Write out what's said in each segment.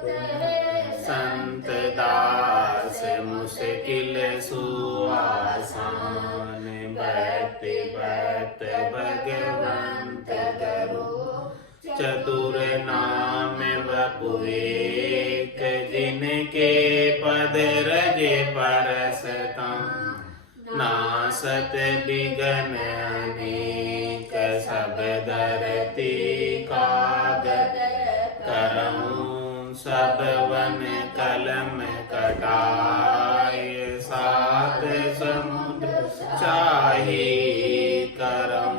संत दास मुश्किल सुआसान, बैत बैत भगवंत धरो, चतुर नाम बपु एक, जिनके पद रजे परसता, नासत बिगन अनेक, सब धरती कागद करऊं, सब वन कलम कटाय, सात समुद्र चाहि करम,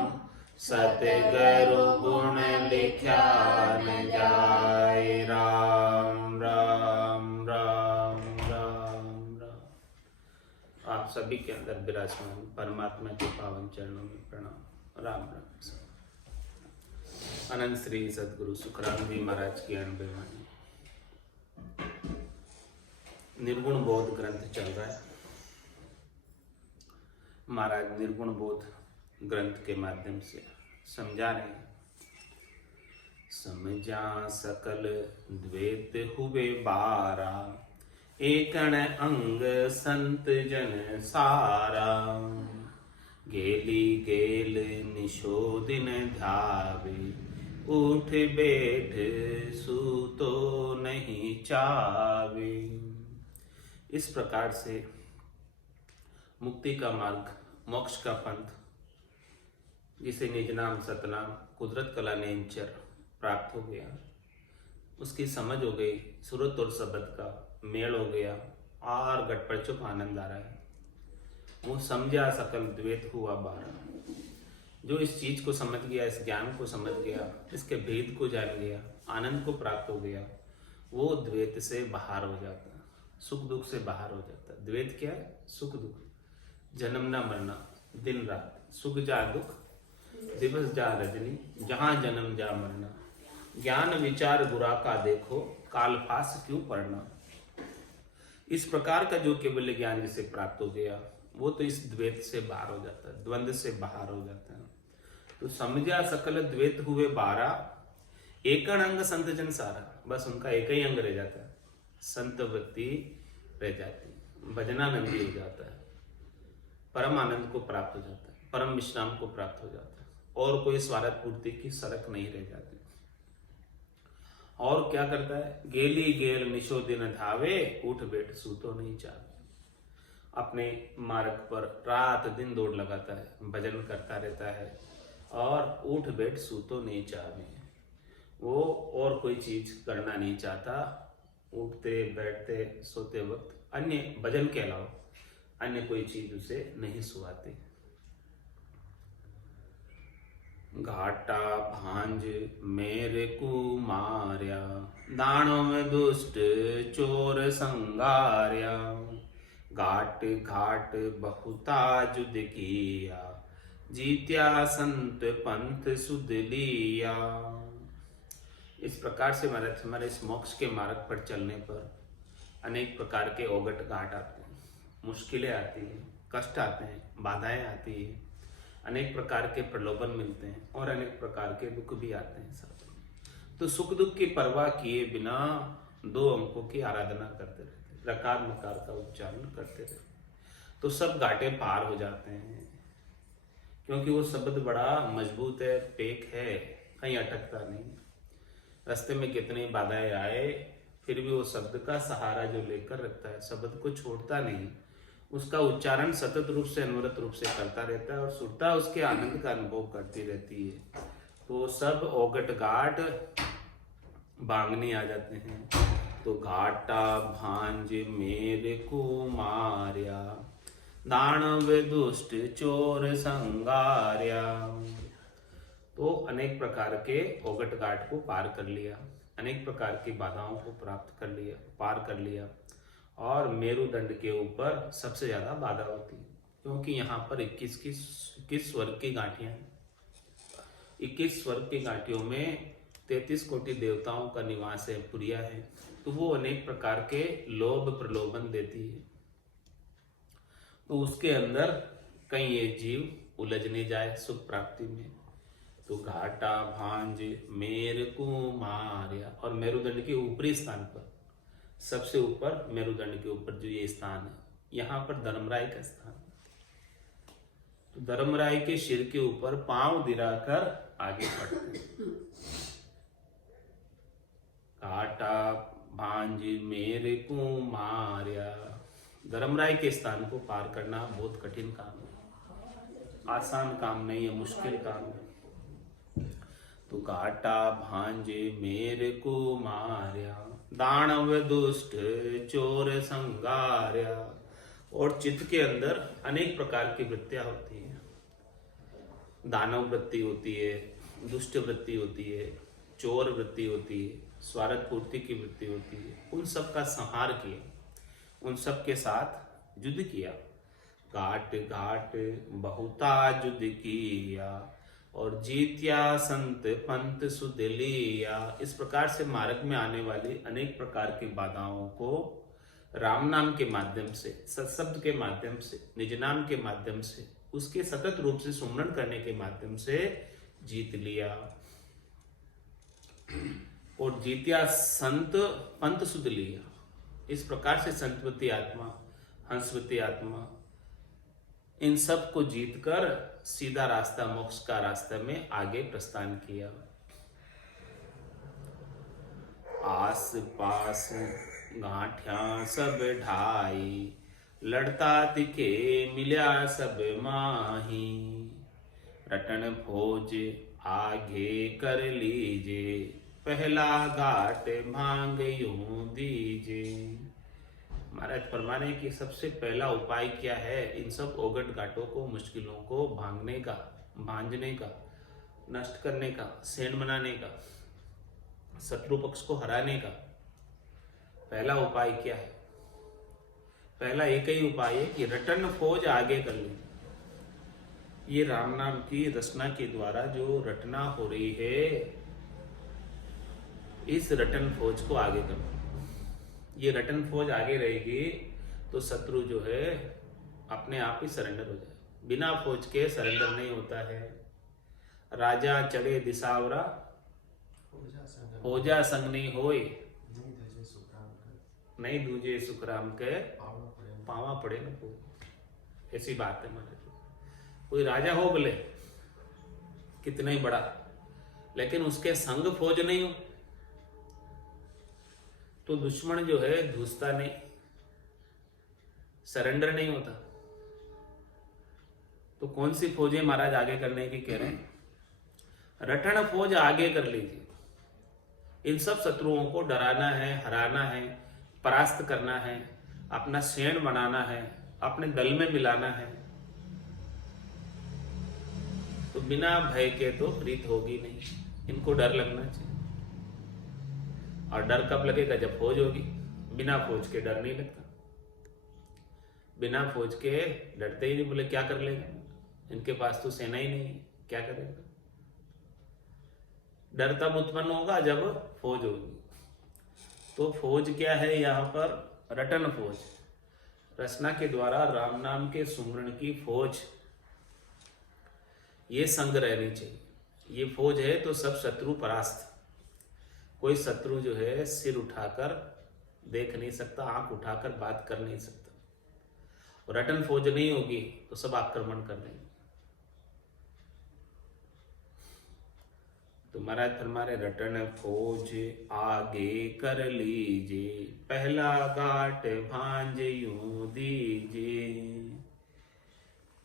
सतगुरु गुण लिख्या न जाय। राम राम राम राम राम। आप सभी के अंदर विराजमान परमात्मा के पावन चरणों में प्रणाम। राम राम। अनंत श्री सदगुरु सुखराम जी महाराज की अनबे वाणी। निर्गुण बोध ग्रंथ चल रहा है। महाराज निर्गुण बोध ग्रंथ के माध्यम से समझा रहे हैं। समझा सकल द्वैत हुए बारा, एकण अंग संत जन सारा, गेली गेल निशोदिन ध्यावे, उठ बैठ सूतो नहीं चावे। इस प्रकार से मुक्ति का मार्ग, मोक्ष का पंथ, जिसे निज नाम सतनाम कुदरत कला ने इंचर प्राप्त हो गया, उसकी समझ हो गई, सूरत और शब्द का मेल हो गया और गटपड़ चुप आनंद आ रहा है। वो समझा सकल द्वैत हुआ बारा। जो इस चीज को समझ गया, इस ज्ञान को समझ गया, इसके भेद को जान गया, आनंद को प्राप्त हो गया, वो द्वैत से बाहर हो जाता है, सुख दुख से बाहर हो जाता है। द्वैत क्या है? सुख दुख, जन्मना मरना, दिन रात, सुख जा दुख, दिवस जा रजनी, जहां जन्म जा मरना, ज्ञान विचार बुरा का देखो, काल फास क्यों पढ़ना। इस प्रकार का जो केवल ज्ञान जिसे प्राप्त हो गया, वो तो इस द्वैत से बाहर हो जाता है, द्वंद्व से बाहर हो जाता है। तो समझा सकल द्वैत हुए बारा, एकण अंग संत जन सारा। बस उनका एक ही अंग रह जाता है, संत वृत्ति रह जाती, भजनानंदी हो जाता है, परम आनंद को प्राप्त हो जाता है, परम विश्राम को प्राप्त हो जाता है, और कोई स्वार्थ पूर्ति की सड़क नहीं रह जाती। और क्या करता है? गेली गेल निशो दिन धावे, उठ बैठ सूतो नहीं चावे। अपने मार्ग पर रात दिन दौड़ लगाता है, भजन करता रहता है, और उठ बैठ सूतो नहीं चाहे। वो और कोई चीज करना नहीं चाहता। उठते बैठते सोते वक्त अन्य भजन के अलावा अन्य कोई चीज उसे नहीं सुहाती। घाटा भांज मेरे को मार्या, दानों में दुष्ट चोर संगार्या, घाट घाट बहुता जुद किया, जीत्या संत पंथ सुध लिया। इस प्रकार से हमारे इस मोक्ष के मार्ग पर चलने पर अनेक प्रकार के ओगट घाट आते हैं, मुश्किलें आती हैं, कष्ट आते हैं, बाधाएं आती हैं, अनेक प्रकार के प्रलोभन मिलते हैं, और अनेक प्रकार के दुख भी आते हैं साथ में। तो सुख दुख की परवाह किए बिना दो अंकों की आराधना करते रहते, रकार मकार का उच्चारण करते रहते, तो सब घाटे पार हो जाते हैं। क्योंकि वो शब्द बड़ा मजबूत है, पेक है, कहीं अटकता नहीं। रास्ते में कितनी बाधाएं आए, फिर भी वो शब्द का सहारा जो लेकर रखता है, शब्द को छोड़ता नहीं, उसका उच्चारण सतत रूप से अनवरत रूप से करता रहता है, और सुरता उसके आनंद का अनुभव करती रहती है। तो सब ओगट घाट बांगने आ जाते हैं। तो घाटा भांज मेरे को मार्या, दानव दुष्ट चोर संगार्या। तो अनेक प्रकार के ओगट घाट को पार कर लिया, अनेक प्रकार की बाधाओं को प्राप्त कर लिया, पार कर लिया। और मेरुदंड के ऊपर सबसे ज्यादा बाधा होती है, क्योंकि यहाँ पर 21 स्वर्ग की गांठियां हैं। 21 स्वर्ग की गांठियों में 33 कोटि देवताओं का निवास है, पुरिया है। तो वो अनेक प्रकार के लोभ प्रलोभन देती है। तो उसके अंदर कहीं ये जीव उलझने जाए सुख प्राप्ति में। तो घाटा भांज मेरे को मार्या, और मेरुदंड के ऊपरी स्थान पर सबसे ऊपर मेरुदंड के ऊपर जो ये स्थान है, यहाँ पर धर्मराय का स्थान है। तो धर्मराय के सिर के ऊपर पांव गिराकर आगे बढ़ते हैं। काटा भांज मेरे को मार्या। धर्मराय के स्थान को पार करना बहुत कठिन काम है, आसान काम नहीं है, मुश्किल काम है। तो काटा भांजे मेरे को मार्या, दानव दुष्ट चोर संगार्या। और चित्त के अंदर अनेक प्रकार की वृत्तियां होती है। दानव वृत्ति होती है, दुष्ट वृत्ति होती है, चोर वृत्ति होती है, स्वार्थ पूर्ति की वृत्ति होती है। उन सब का संहार किया, उन सब के साथ युद्ध किया। घाट घाट बहुता युद्ध किया और जीत्या संत पंत सुध लिया। इस प्रकार से मार्ग में आने वाली अनेक प्रकार की बाधाओं को राम नाम के माध्यम से, सत्शब्द के माध्यम से, निज नाम के माध्यम से, उसके सतत रूप से सुमरण करने के माध्यम से जीत लिया। और जीत्या संत पंत सुध लिया। इस प्रकार से संतवती आत्मा, हंसवती आत्मा, इन सब को जीतकर सीधा रास्ता, मोक्ष का रास्ता में आगे प्रस्थान किया। आस पास गांठिया सब ढाई, लड़ता दिखे मिल्या सब माही। रटन फौज आगे कर लीजे, पहला घाट भांग यूं दीजे। महाराज फरमाने की सबसे पहला उपाय क्या है? इन सब ओगट घाटों को, मुश्किलों को भांगने का, भांजने का, नष्ट करने का, सेन बनाने का, शत्रु पक्ष को हराने का पहला उपाय क्या है? पहला एक ही उपाय है कि रटन फौज आगे कर ले। ये राम नाम की रचना के द्वारा जो रटना हो रही है, इस रटन फौज को आगे करो। ये रटन फौज आगे रहेगी तो शत्रु जो है अपने आप ही सरेंडर हो जाए। बिना फौज के सरेंडर नहीं होता है। राजा चढ़े दिसावरा, फौजा संग नहीं होए, नहीं दूजे सुखराम के पावा पड़े न कोई। ऐसी बात है महाराज। कोई राजा हो भले कितना ही बड़ा, लेकिन उसके संग फौज नहीं हो तो दुश्मन जो है धुसता नहीं, सरेंडर नहीं होता। तो कौन सी फौजें महाराज आगे करने की कह रहे हैं? रटन फौज आगे कर लीजिए। इन सब शत्रुओं को डराना है, हराना है, परास्त करना है, अपना सैन्य बनाना है, अपने दल में मिलाना है। तो बिना भय के तो प्रीत होगी नहीं, इनको डर लगना चाहिए। और डर कब लगेगा? जब फौज होगी। बिना फौज के डर नहीं लगता। बिना फौज के डरते ही नहीं। बोले क्या कर लेगा, इनके पास तो सेना ही नहीं है, क्या करेगा? डर तब उत्पन्न होगा जब फौज होगी। तो फौज क्या है यहाँ पर? रटन फौज, रचना के द्वारा राम नाम के सुमरण की फौज, ये संग रहनी चाहिए। ये फौज है तो सब शत्रु परास्त। कोई शत्रु जो है सिर उठाकर देख नहीं सकता, आंख उठाकर बात कर नहीं सकता। और रटन फौज नहीं होगी तो सब आक्रमण कर देंगे। तो महाराज फरमा रहे रटन फौज आगे कर लीजे, पहला घाट भांज यूं दीजे।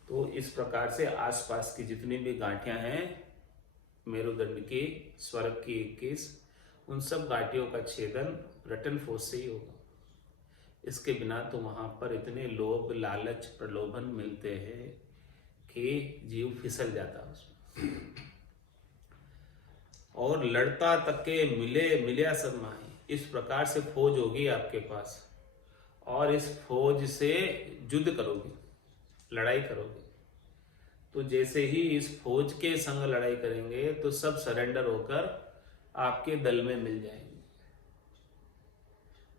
तो इस प्रकार से आसपास की जितनी भी गांठियां हैं मेरुदंड की, स्वर्ग की 21, उन सब घाटियों का छेदन रटन फौज से ही होगा। इसके बिना तो वहां पर इतने लोभ, लालच, प्रलोभन मिलते हैं कि जीव फिसल जाता है उसमें। और लड़ता तक के मिल्या सब माही। इस प्रकार से फौज होगी आपके पास और इस फौज से युद्ध करोगे, लड़ाई करोगे। तो जैसे ही इस फौज के संग लड़ाई करेंगे तो सब सरेंडर होकर आपके दल में मिल जाएंगे,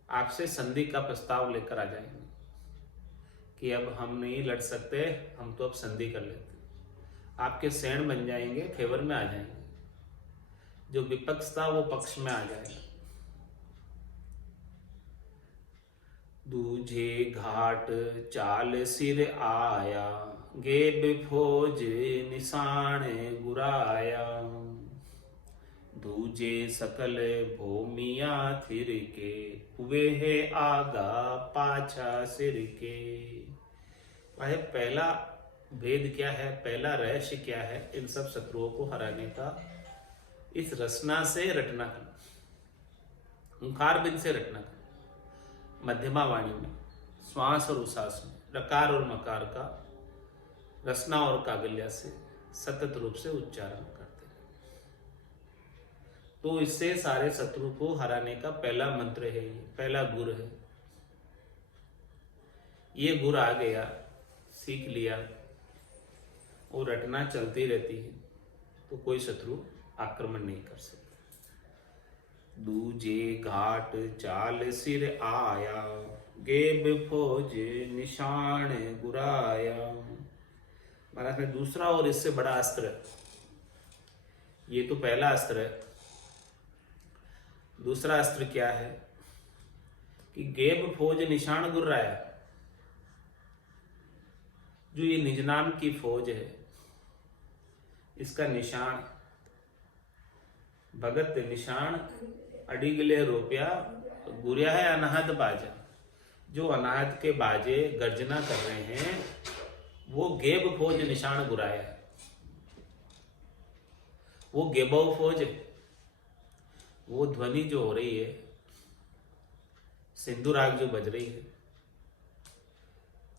आपसे संधि का प्रस्ताव लेकर आ जाएंगे कि अब हम नहीं लड़ सकते, हम तो अब संधि कर लेते हैं। आपके सैन्य बन जाएंगे, फेवर में आ जाएंगे। जो विपक्ष था वो पक्ष में आ जाएगा। दूजे घाट चाल सिर आया, गेब फौज निशान गुराया। दूजे सकल भूमिया थिर के, हुए है आगा पाछा सिर के। वह पहला भेद क्या है, पहला रहस्य क्या है इन सब शत्रुओं को हराने का? इस रचना से रटना करना, ओंकार बिंद से रटना करना, मध्यमा वाणी में श्वास और उश्वास में रकार और मकार का रचना और कागल्या से सतत रूप से उच्चारण करते हैं। तो इससे सारे शत्रु को हराने का पहला मंत्र है, ये पहला गुर है। ये गुर आ गया, सीख लिया और रटना चलती रहती है तो कोई शत्रु आक्रमण नहीं कर सकता। दूजे घाट चाल सिर आया, गेब फौज निशान गुराया। महाराज में दूसरा और इससे बड़ा अस्त्र है। ये तो पहला अस्त्र है, दूसरा अस्त्र क्या है कि गेब फौज निशान गुर्राया। जो ये निज नाम की फौज है, इसका निशान भगत निशान अडिगले रोपिया गुरिया है अनाहत बाजा। जो अनाहत के बाजे गर्जना कर रहे हैं वो गेब फौज निशान गुराया है, वो गेबव फौज है। वो ध्वनि जो हो रही है, सिंधु राग जो बज रही है,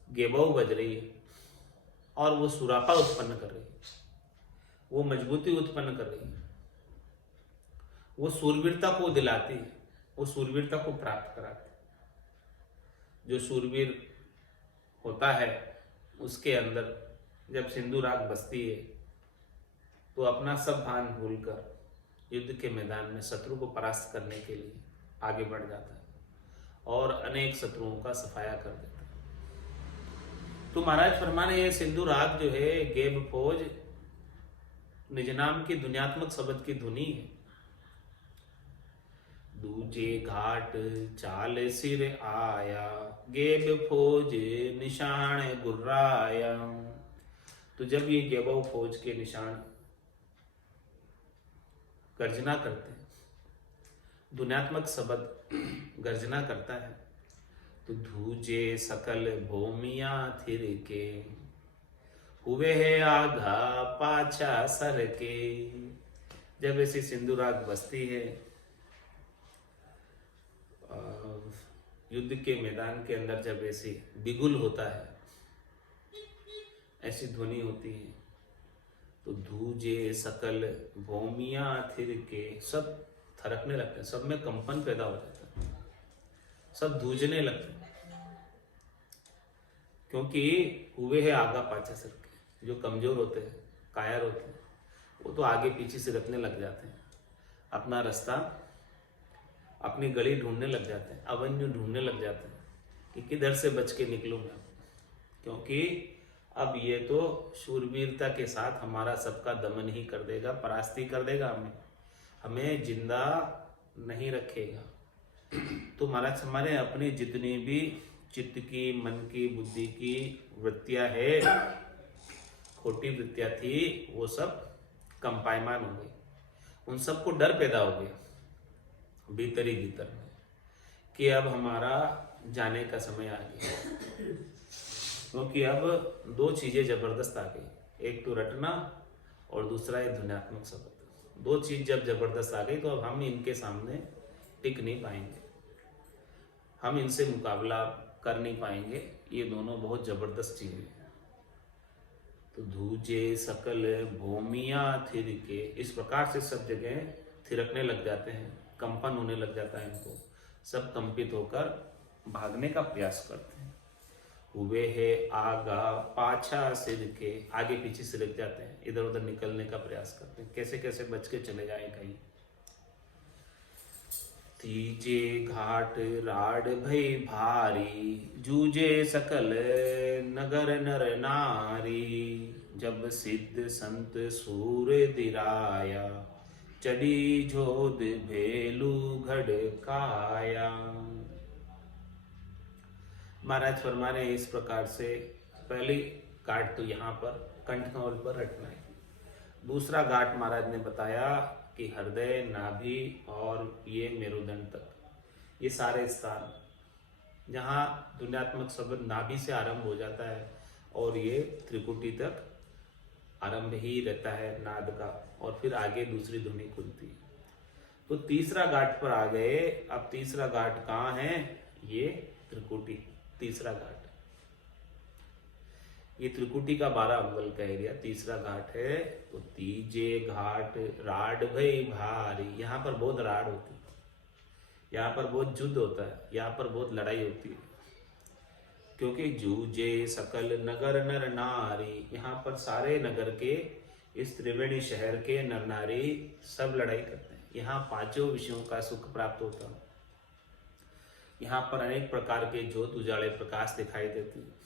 गेबव बज रही है और वो सुरापा उत्पन्न कर रही है, वो मजबूती उत्पन्न कर रही है, वो सूरवीरता को दिलाती है, वो सूरवीरता को प्राप्त कराती है। जो सूरवीर होता है उसके अंदर जब सिंधु राग बजती है तो अपना सब भान भूलकर युद्ध के मैदान में शत्रु को परास्त करने के लिए आगे बढ़ जाता है और अनेक शत्रुओं का सफाया कर देता है। तो महाराज फरमाने ये सिंधु राग जो है, गेब फौज निज नाम की दुनियात्मक शब्द की धुनी है। दूजे घाट चाल सिर आया, गेब फौज निशान गुर्राया। तो जब ये गेबव फौज के निशान गर्जना करते हैं, दुनियात्मक शब्द गर्जना करता है, तो धूजे सकल भूमिया थिर के, हुए है आघा पाछा सर के। जब ऐसी सिंधु राग बजती है, युद्ध के मैदान के अंदर जब ऐसी बिगुल होता है, ऐसी ध्वनि होती है, तो धूजे सकल भूमिया थिर के, सब थरकने लगते हैं, सब में कंपन पैदा हो जाता है, सब धूजने लगते हैं। क्योंकि हुए है आगा पाछा सर के, जो कमजोर होते हैं, कायर होते हैं, वो तो आगे पीछे से रखने लग जाते हैं, अपना रास्ता अपनी गली ढूंढने लग जाते हैं, अवन्यू ढूंढने लग जाते हैं कि किधर से बच के निकलूं मैं। क्योंकि अब ये तो शूरवीरता के साथ हमारा सबका दमन ही कर देगा, परास्ती कर देगा, हमें जिंदा नहीं रखेगा। तो महाराज हमारे अपनी जितनी भी चित्त की, मन की, बुद्धि की वृत्तियां है, खोटी वृत्तियां थी, वो सब कंपायमान हो गई, उन सबको डर पैदा हो गया भीतर ही भीतर में कि अब हमारा जाने का समय आ गया। क्योंकि अब दो चीजें जबरदस्त आ गई, एक तो रटना और दूसरा है ध्वन्यात्मक शब्द। दो चीज जब जबरदस्त आ गई तो अब हम इनके सामने टिक नहीं पाएंगे, हम इनसे मुकाबला कर नहीं पाएंगे। ये दोनों बहुत जबरदस्त चीजें हैं। तो धूजे सकल भूमिया थिर के, इस प्रकार से सब जगह थिरकने लग जाते हैं, कंपन होने लग जाता है इनको, सब कंपित होकर भागने का प्रयास करते हैं। हुए है आगा पाछा सिर के, आगे पीछे सिरक जाते हैं, इधर उधर निकलने का प्रयास करते हैं, कैसे कैसे बच के चले जाए कहीं। तीजे घाट राड भई भारी, जूझे सकल नगर नर नारी। जब सिद्ध संत सूर दिराया, चढ़ी जोध भेलू घड़ काया। महाराज फरमा रहे हैं इस प्रकार से पहली घाट तो यहाँ पर कंठकमल पर रटना है। दूसरा घाट महाराज ने बताया कि हृदय, नाभि और ये मेरुदंड तक, ये सारे स्थान जहाँ ध्वन्यात्मक शब्द नाभि से आरंभ हो जाता है और ये त्रिकुटी तक आरंभ ही रहता है नाद का, और फिर आगे दूसरी ध्वनि खुलती है। तो तीसरा घाट पर आ गए। अब तीसरा घाट कहाँ है? ये त्रिकुटी, तीसरा घाट। ये त्रिकुटी का 12 अंगुल का एरिया तीसरा घाट है। तो तीजे घाट राड भई भारी, यहाँ पर बहुत राड होती है, यहाँ पर बहुत युद्ध होता है, यहाँ पर बहुत लड़ाई होती है, क्योंकि जूझे सकल नगर नर नारी, यहाँ पर सारे नगर के, इस त्रिवेणी शहर के नर नारी सब लड़ाई करते हैं। यहाँ पांचों विषयों का सुख प्राप्त होता है। यहाँ पर अनेक प्रकार के ज्योत उजाले प्रकाश दिखाई देते हैं।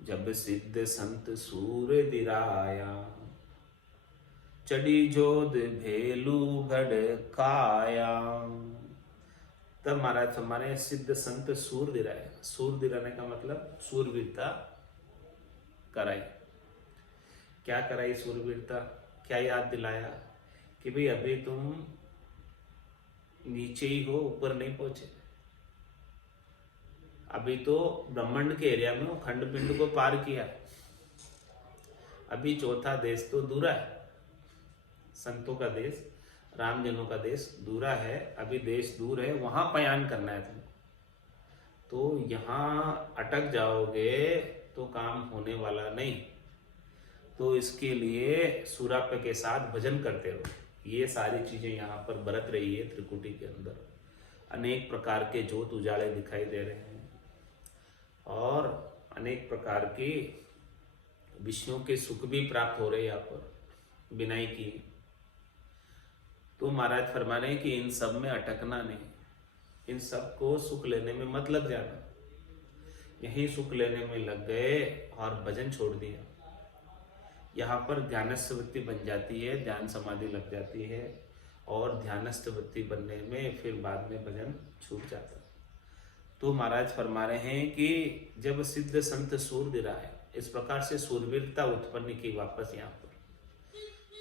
जब सिद्ध संत सूर दिराया, चढ़ी जोध भेलू गढ़ काया। तब महाराज हमारे सिद्ध संत सूर दिराया। सूर दिराने का मतलब सूरवीरता कराई। क्या कराई सूरवीरता? क्या याद दिलाया कि भाई अभी तुम नीचे ही हो, ऊपर नहीं पहुंचे। अभी तो ब्रह्मांड के एरिया में हो, खंड पिंड को पार किया। अभी चौथा देश तो दूरा है, संतों का देश, रामजनों का देश दूरा है। अभी देश दूर है, वहां पयान करना है तुमको। तो यहाँ अटक जाओगे तो काम होने वाला नहीं। तो इसके लिए सुराप्य के साथ भजन करते रहो। ये सारी चीजें यहाँ पर बरत रही है त्रिकुटी के अंदर। अनेक प्रकार के ज्योत उजाले दिखाई दे रहे हैं और अनेक प्रकार के विषयों के सुख भी प्राप्त हो रहे हैं यहाँ पर बिनाई की। तो महाराज फरमा रहे हैं कि इन सब में अटकना नहीं, इन सब को सुख लेने में मत लग जाना। यही सुख लेने में लग गए और भजन छोड़ दिया। यहाँ पर ध्यानस्थ वृत्ति बन जाती है, ध्यान समाधि लग जाती है, और ध्यानस्थ वृत्ति बनने में फिर बाद में भजन छूट जाता है। तो महाराज फरमा रहे हैं कि जब सिद्ध संत सूर दिराया, इस प्रकार से सूरवीरता उत्पन्न की वापस यहाँ पर।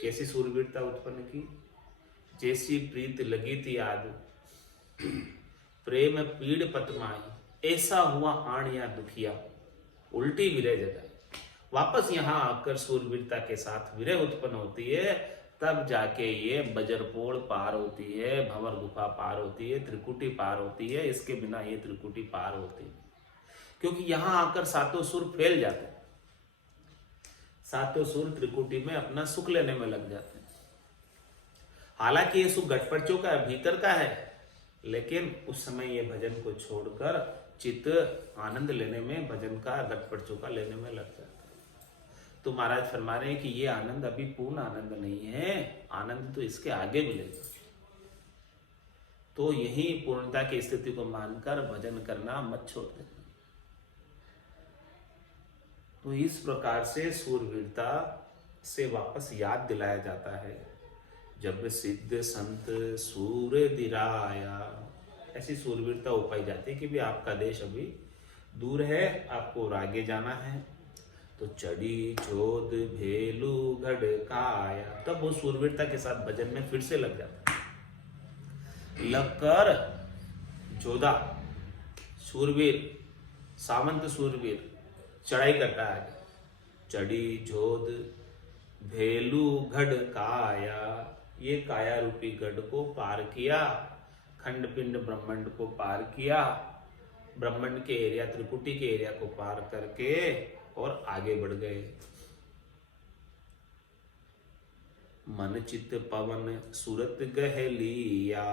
कैसी सूरवीरता उत्पन्न की? जैसी प्रीत लगी थी आदू, प्रेम पीड़ पतमाई, ऐसा हुआ आणिया दुखिया, उल्टी विरह जगाई। वापस यहाँ आकर सूरवीरता के साथ विरह उत्पन्न होती है, तब जाके ये बजरपोड़ पार होती है, भंवर गुफा पार होती है, त्रिकुटी पार होती है। इसके बिना ये त्रिकुटी पार होती है, क्योंकि यहाँ आकर सातों सुर फैल जाते हैं। सातों सुर त्रिकुटी में अपना सुख लेने में लग जाते हैं। हालांकि ये सुख घटपटों का भीतर का है, लेकिन उस समय ये भजन को छोड़कर चित्त आनंद लेने में, भजन का घटपटों का लेने में लग जाता है। तो महाराज फरमा रहे हैं कि ये आनंद अभी पूर्ण आनंद नहीं है, आनंद तो इसके आगे मिलेगा। तो यही पूर्णता की स्थिति को मानकर भजन करना मत छोड़ देना। तो इस प्रकार से सूरवीरता से वापस याद दिलाया जाता है। जब सिद्ध संत सूर दिराया, ऐसी सूरवीरता हो पाई जाती है कि भी आपका देश अभी दूर है, आपको और आगे जाना है। तो चढ़ी जोध भेलू गढ़ काया, तब वो सूरवीरता के साथ भजन में फिर से लग जाता है। लगकर जोधा सूरवीर, सामंत सूरवीर चढ़ाई करता है। चढ़ी जोध भेलू गढ़ काया, ये काया रूपी गढ़ को पार किया, खंड पिंड ब्रह्मांड को पार किया, ब्रह्मांड के एरिया त्रिकुटी के एरिया को पार करके और आगे बढ़ गए। मन चित पवन सूरत गह लिया,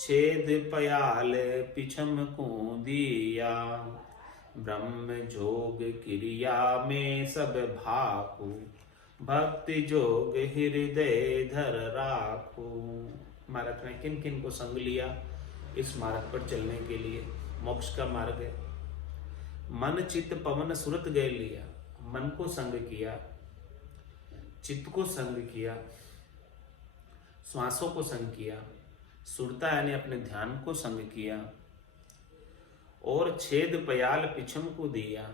छेद पयाल पिछम को दिया, ब्रह्म जोग क्रिया में सब भाकू, भक्ति जोग हृदय धर राखू। मार्ग में किन किन को संग लिया इस मार्ग पर चलने के लिए? मोक्ष का मार्ग है। मन चित्त पवन सुरत गए लिया, मन को संग किया, चित्त को संग किया, श्वासों को संग किया, सुरता यानी अपने ध्यान को संग किया, और छेद पयाल पिछम को दिया,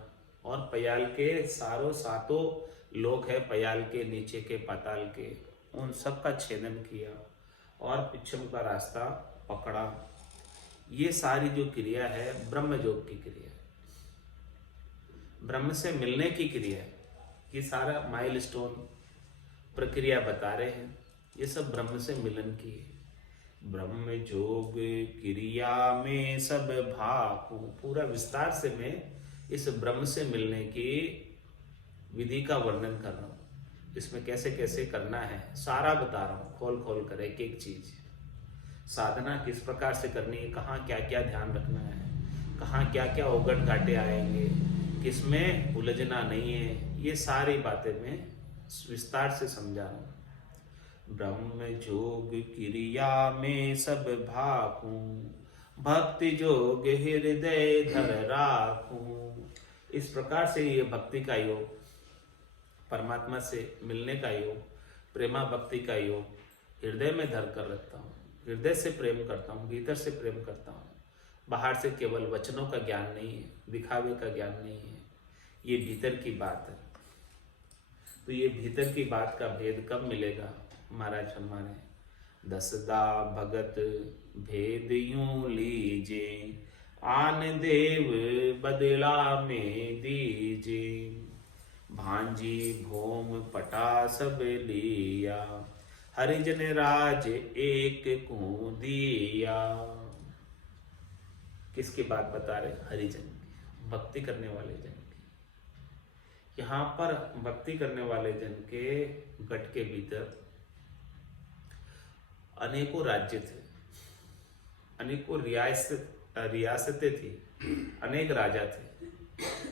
और पयाल के सातों लोक है, पयाल के नीचे के पाताल के, उन सब का छेदन किया और पिछम का रास्ता पकड़ा। ये सारी जो क्रिया है ब्रह्म योग की क्रिया है, ब्रह्म से मिलने की क्रिया है। ये सारा माइलस्टोन प्रक्रिया बता रहे हैं, ये सब ब्रह्म से मिलन की है। ब्रह्म जोग क्रिया में सब भाकू, पूरा विस्तार से मैं इस ब्रह्म से मिलने की विधि का वर्णन कर रहा हूँ। इसमें कैसे कैसे करना है सारा बता रहा हूँ, खोल खोल कर एक एक चीज। साधना किस प्रकार से करनी है, कहाँ क्या क्या ध्यान रखना है, कहाँ क्या क्या औगट घाटे आएंगे, किसमें उलझना नहीं है, ये सारी बातें मैं विस्तार से समझा रहा हूँ। ब्रह्म जोग क्रिया में सब भाकूं, भक्ति जोग हृदय धर राखूं। इस प्रकार से ये भक्ति का योग, परमात्मा से मिलने का योग, प्रेमा भक्ति का योग हृदय में धर कर रखता हूँ, हृदय से प्रेम करता हूँ, भीतर से प्रेम करता हूँ। बाहर से केवल वचनों का ज्ञान नहीं है, दिखावे का ज्ञान नहीं है, ये भीतर की बात है। तो ये भीतर की बात का भेद कब मिलेगा? महाराज फरमाने, दसदा भगत भेद यूं लीजे, आन देव बदला में दीजे। भांजी भोम पटा सब लिया, हरिजन राज एक को दिया। किसकी बात बता रहे? हरिजन, भक्ति करने वाले जन की। यहाँ पर भक्ति करने वाले जन के गट के भीतर अनेकों राज्य थे, अनेकों रियासतें थी, अनेक राजा थे।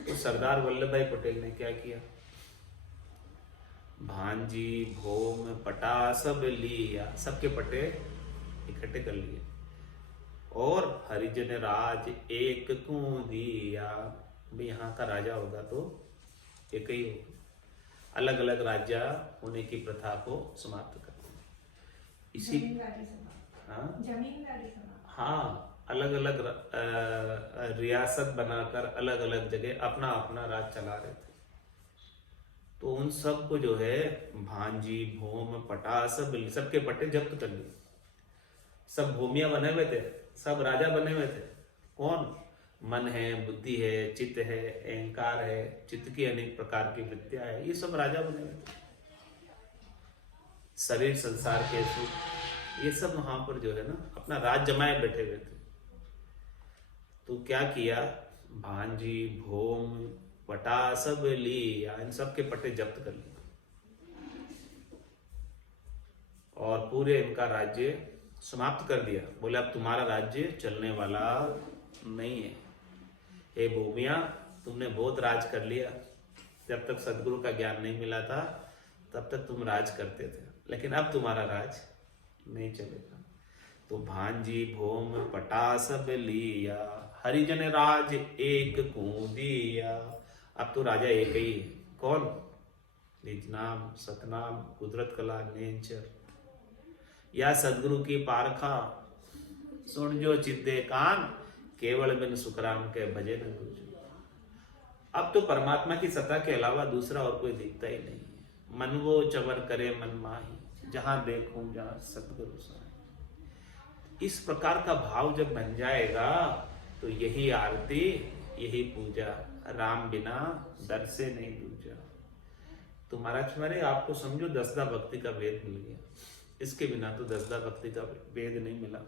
तो सरदार वल्लभ भाई पटेल ने क्या किया? भांजी भोम पटा सब लिया, सबके पट्टे इकट्ठे कर लिए, और हरिजन राज एक को दिया। भाई यहाँ का राजा होगा तो एक ही होगा। अलग अलग राज्य होने की प्रथा को समाप्त कर इसी हाँ, अलग अलग रियासत बनाकर अलग अलग जगह अपना अपना राज चला रहे थे। तो उन सब को जो है भांजी भोम पटा सबके पट्टे जब्त कर लिए। सब भूमिया बने हुए थे, सब राजा बने हुए थे। कौन? मन है, बुद्धि है, चित्त है, अहंकार है, चित्त की अनेक प्रकार की वृत्तियां है, ये सब राजा बने हुए थे। शरीर संसार के सुख, ये सब वहां पर जो है ना अपना राज जमाए बैठे हुए थे। तो क्या किया? भांजी भोम पटा सब लिया, इन सब के पट्टे जब्त कर लिए और पूरे इनका राज्य समाप्त कर दिया। बोले अब तुम्हारा राज्य चलने वाला नहीं है। हे भूमिया, तुमने बहुत राज कर लिया। जब तक सदगुरु का ज्ञान नहीं मिला था तब तक तुम राज करते थे, लेकिन अब तुम्हारा राज नहीं चलेगा। तो भांजी भोम पटा सब लिया, हरिजन राज एक को दिया। अब तो राजा एक ही है। कौन? निज नाम सतनाम कुदरत कला नेचर, या सदगुरु की पारखा सुन जो चिद्दे कान, केवल बिन सुखराम के भजे न दूजो। अब तो परमात्मा की सत्ता के अलावा दूसरा और कोई दिखता ही नहीं है। मन वो चवर करे मन माही, जहां देखूं जहां सतगुरु साई। इस प्रकार का भाव जब बन जाएगा तो यही आरती, यही पूजा, राम बिना दर से नहीं दूजा। तो महाराज मेरे आपको समझो दसदा भक्ति का वेद मिल गया। इसके बिना तो दसदा भक्ति का वेद नहीं मिला।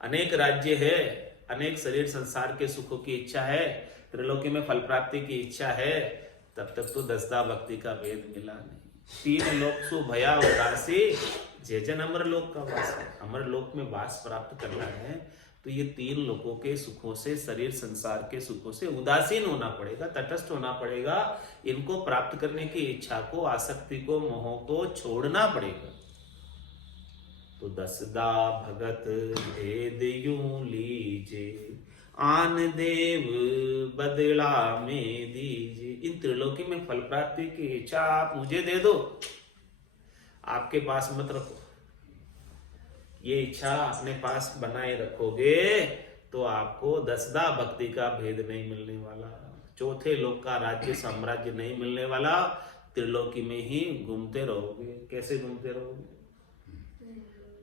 अनेक राज्य है, अनेक शरीर संसार के सुखों की इच्छा है, त्रिलोकी में फल प्राप्ति की इच्छा है, तब तक तो दसदा भक्ति का वेद मिला नहीं। तीन लोक सु भया उदासी, जे जन अमर लोक का वास है। अमर लोक में वास प्राप्त करना है तो ये तीन लोकों के सुखों से, शरीर संसार के सुखों से उदासीन होना पड़ेगा, तटस्थ होना पड़ेगा। इनको प्राप्त करने की इच्छा को, आसक्ति को, मोह को छोड़ना पड़ेगा। तो दसदा भगत भेद यूं लीजे, आन देव बदला में दीजिए। इन त्रिलोकी में फल प्राप्ति की इच्छा आप मुझे दे दो, आपके पास मत रखो। ये इच्छा अपने पास बनाए रखोगे तो आपको दसदा भक्ति का भेद नहीं मिलने वाला, चौथे लोक का राज्य साम्राज्य नहीं मिलने वाला। त्रिलोकी में ही घूमते रहोगे। कैसे घूमते रहोगे?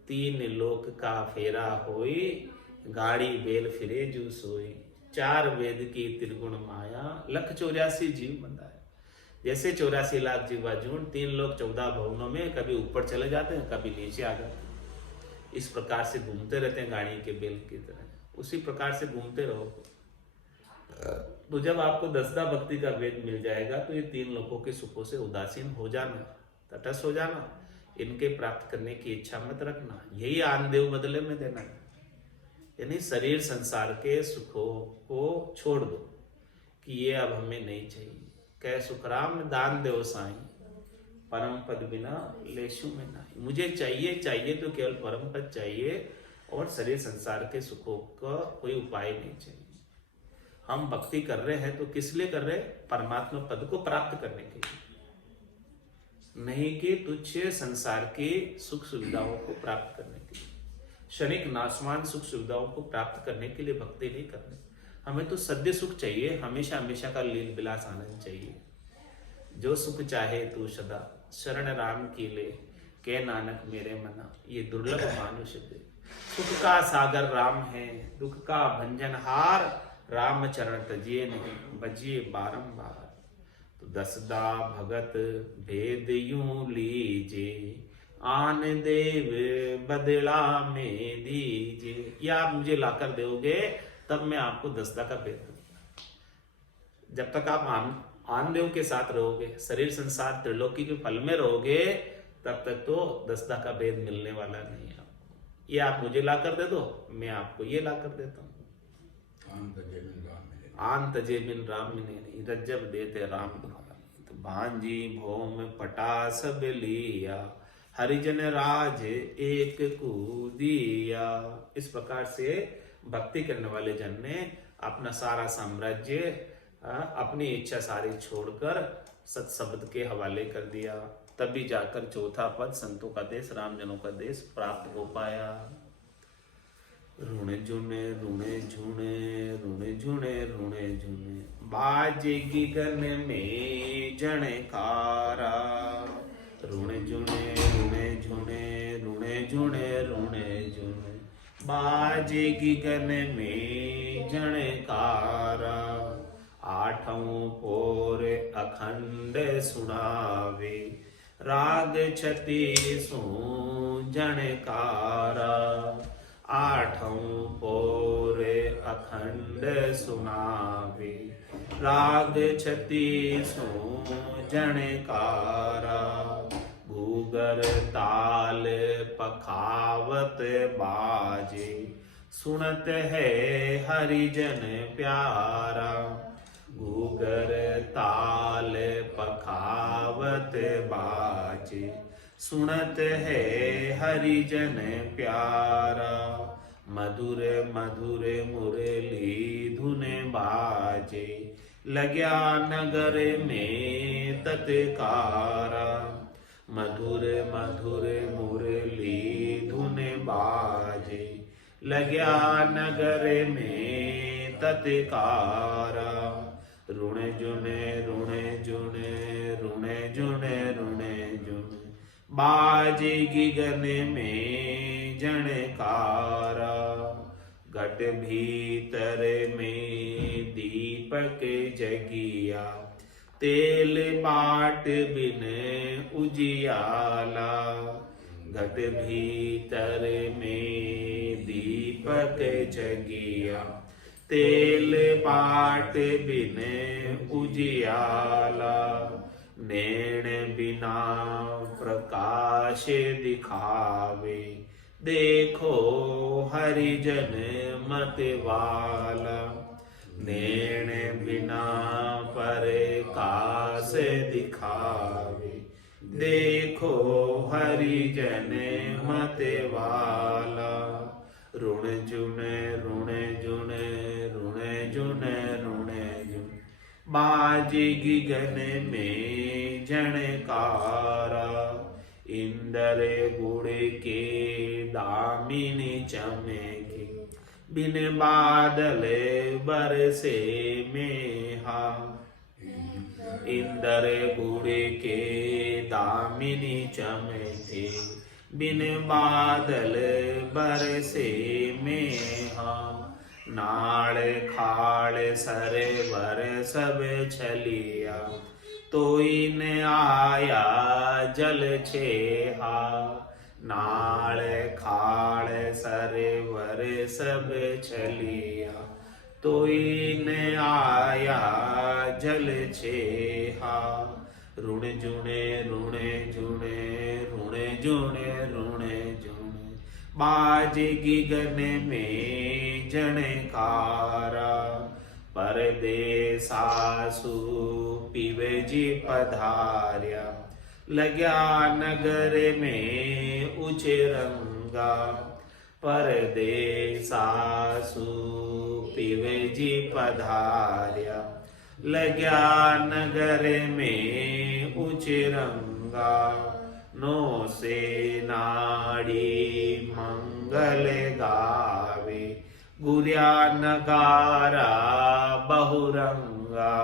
तीन लोक का फेरा होई, गाड़ी बेल फिरे जू सोई। चार वेद की त्रिगुण माया, लख 84 जीव बंधा है। जैसे 84 लाख जीवा जून, 3 लोग 14 भवनों में, कभी ऊपर चले जाते हैं, कभी नीचे आ जाते हैं। इस प्रकार से घूमते रहते हैं गाड़ी के बेल की तरह। उसी प्रकार से घूमते रहो। तो जब आपको दसदा भक्ति का वेद मिल जाएगा तो ये 3 लोगों के सुखों से उदासीन हो जाना, तटस्थ हो जाना, इनके प्राप्त करने की इच्छा मत रखना। यही आनदेव बदले में देना है। यानी शरीर संसार के सुखों को छोड़ दो कि ये अब हमें नहीं चाहिए। कह सुखराम दान देव साईं, परम पद बिना लेशु में नहीं। मुझे चाहिए तो केवल परम पद चाहिए, और शरीर संसार के सुखों का कोई उपाय नहीं चाहिए। हम भक्ति कर रहे हैं तो किस लिए कर रहे हैं? परमात्मा पद को प्राप्त करने के लिए, नहीं कि तुच्छ संसार की सुख सुविधाओं को प्राप्त करने के लिए, क्षणिक नाशवान सुख सुविधाओं को प्राप्त करने के लिए भक्ति नहीं कर रहे। हमें तो सद्य सुख चाहिए, हमेशा हमेशा का लील विलास आनंद चाहिए। जो सुख चाहे तू सदा, शरण राम की ले, के नानक मेरे मना। ये दुर्लभ मानुष दे। सुख का सागर राम है, दुख का भंजनहार, राम चरण तजिए नहीं, बजिए बारंबार। तो दसदा भगत भेद यूं लीजे, आन देव बदला में दीजे। या आप मुझे लाकर दोगे तब मैं आपको दसदा का भेद दूंगा। जब तक आप आन देव के साथ रहोगे, शरीर संसार त्रिलोकी के फल में रहोगे, तब तक तो दसदा का भेद मिलने वाला नहीं है आपको। ये आप मुझे लाकर दे दो, मैं आपको ये लाकर देता हूँ। आन तजे बिन राम मिले नहीं, रज्जब देते राम दुहारा। तो भांजी भोम पटा सब लिया, हरिजन राज एक कूदिया। इस प्रकार से भक्ति करने वाले जन ने अपना सारा साम्राज्य, अपनी इच्छा सारी छोड़कर सत्शब्द के हवाले कर दिया। तभी जाकर चौथा पद संतों का देश, रामजनों का देश प्राप्त हो पाया। रुणे झुने रुणे झुने रुणे झुने रुणे झुने, बाजेगी गन में जणकारा। रुणे झुने रुणे झुने रुणे झुने रुणे झुने, बाजेगी गन में जणकारा। आठों पोर अखंड सुनावे, राग छति सो जणकारा। आठों पोर अखंड सुनावे, राग छति सो जणकारा। घूगर ताल पखावत बाजे, सुनत है हरिजन प्यारा। घूगर ताल पखावत बाजे, सुनत है हरिजन प्यारा। मधुर मधुर मुरली धुन बाजे, लग्या नगर में तत्कारा। मधुर मधुर मुरली धुन बाजे, लग्या नगर में तत्कारा। रुणे जुने रुणे जुने रुणे जुने रुणे जुने, बाजेगी गन में जणकारा। घट भीतर में दीपक जगिया, तेल बाट बिन उजियाला। घट भीतर में दीपक जगिया, तेल बाट बिन उजियाला। नैण बिना प्रकाश दिखावे, देखो हरिजन मत वाला। नैण बिना प्रकाश दिखावे, देखो हरिजन मत वाला। रुण जुन रुण जुन रुण जुन रुण जुन, बाजेगी गन में जणकारा। इंद्र गुड़ के दामिनी चमके, बिन बादल बरसे मेहा। इंदर गुड़ के दामिनी चमके, बिन बादल बरसे मेहा। नाल खाल सरवर सब छलिया, तोई न आया जल छेहा। नाल खाल सरवर सब छलिया, तोई न आया जल छेहा। रुण जुणे रुणे जुणे रुणे जुणे रुणे जुणे, बाज गिगन में जणकारा। परदेसासु पिवे जी पधार्या, लग्या नगर में उचरंगा। परदेसासु पिवे जी पधार्या, लग्या नगर में उचरंगा। नो से नाड़ी मंगल गावे, गुरिया नगारा बहुरंगा।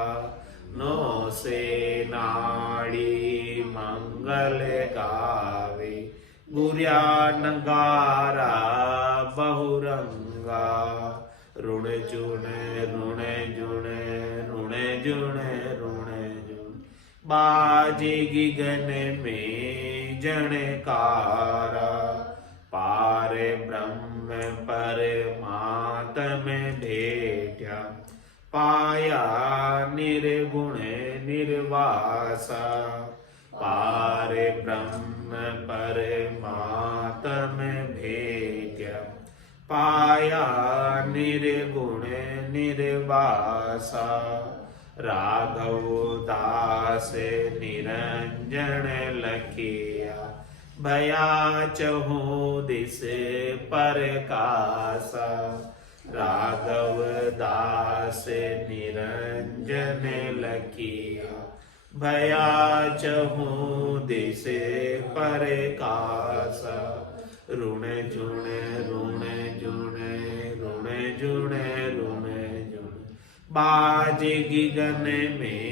नो से नाड़ी मंगल गावे, गुरिया नगारा बहुरंगा। रुण जुणे रुणे जुणे रुणे जुणे रुणे जुणे, बाजे गिगन में जणकारा। पार ब्रह्म परमात्म भेट्या, पाया निर्गुण निर्वासा। पार ब्रह्म परमात्म भेट्या, पाया निर्गुण निर्वासा। राघव दास निरंजन लखिया, भया चहु दिस परकासा। राघव दास निरंजन लखिया, भया चहु दिस परकासा। रुण जुणे रुण जुणे रुण जुणे रुण जुणे, बाज गिगन में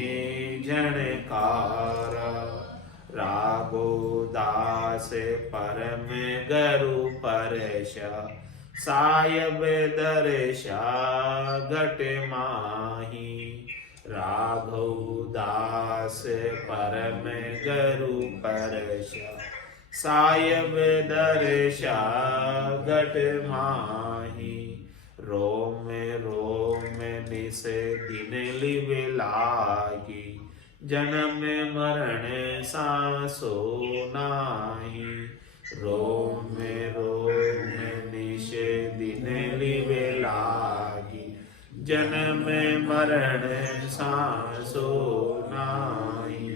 झणकारा। राघो दास परम गरु परशा, सायब दर्शा घट माही। राघो दास परम गरु परशा, सायब दर्शा घट माही। रोम रोम निस दिन लिव लागी, जन्म मरण सांसो नाही। रोम रोम निस दिन लिव लागी, जन्म मरण सांसो नाही।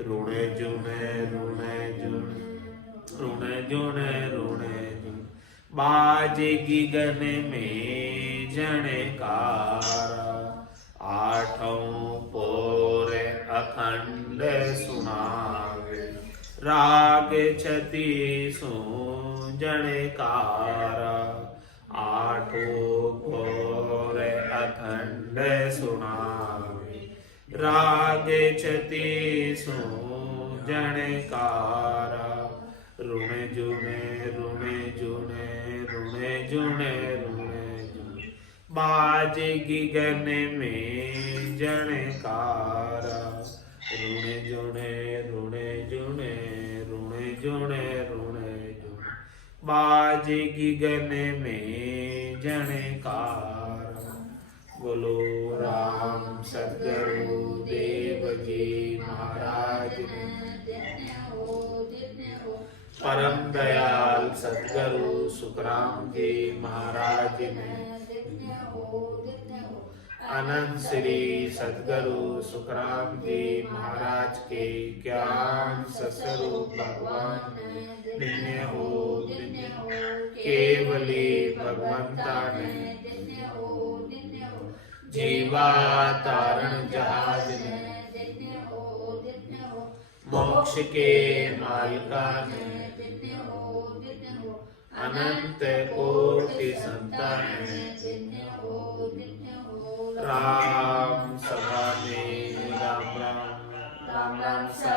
रुण जुणे रुण जुणे रुण जुणे रुण जुणे, बाज गिगन में झणकारा। आठों पोर अखंड सुनावे, राग छति सो झणकारा। आठों पोर अखंड सुनावे, राग छति सो झणकारा। रुण जुणे रुण जुणे रुण जुणे रुण जुणे, बाज गिगन में झणकारा। रुण जुणे रुण जुणे रुण जुणे रुण जुणे, बाज गिगन में झणकारा। बोलो राम सद्गुरु देव जी महाराज परम दयाल सद्गुरु सुखराम जी महाराज ने, अनंत श्री सद्गुरु सुखराम जी महाराज के ज्ञान सस्वरूप भगवान दिन्य हो केवली भगवंता ने, जीवा तारण जहाज ने, मोक्ष के मालिका ने, अनंत कोटि संतान राम सभा में राम राम राम राम सा